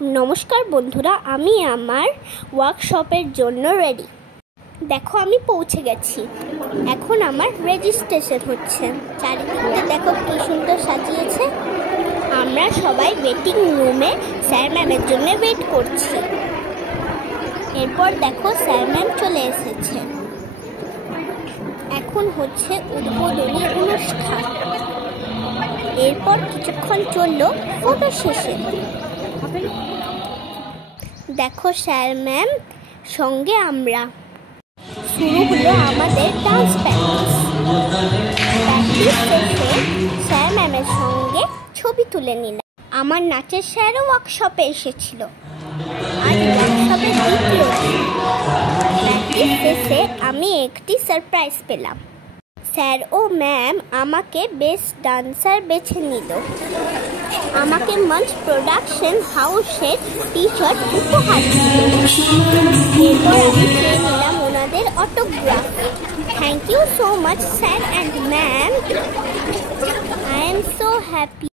নমস্কার বন্ধুরা, আমি আমার ওয়ার্কশপের জন্য রেডি। দেখো আমি পৌঁছে গেছি। এখন আমার রেজিস্ট্রেশন হচ্ছে। চারিদিকটা দেখো কি সুন্দর সাজিয়েছে। আমরা সবাই ওয়েটিং রুমে স্যার ম্যামের জন্য ওয়েট করছি। এরপর দেখো স্যার ম্যাম চলে এসেছে। এখন হচ্ছে উদ্বোধনী অনুষ্ঠান। এরপর কিছুক্ষণ চলল ফটো সেশন। দেখো স্যার ম্যাম সঙ্গে আমরা। শুরু হলো আমাদের ডান্স প্র্যাকটিস শেষে স্যার ম্যামের সঙ্গে ছবি তুলে নিলাম। আমার নাচের স্যারও ওয়ার্কশপে এসেছিল। আজ ওয়ার্কশপের দ্বিতীয় দিন। প্র্যাকটিস শেষে আমি একটি সারপ্রাইজ পেলাম। স্যার ও ম্যাম আমাকে বেস্ট ডান্সার বেছে নিল। আমাকে মঞ্চ প্রোডাকশন হাউসের টি শার্ট উপহার দিল। এরপর আমি পেয়ে নিলাম ওনাদের autograph. Thank you so much sir and ma'am. I am so happy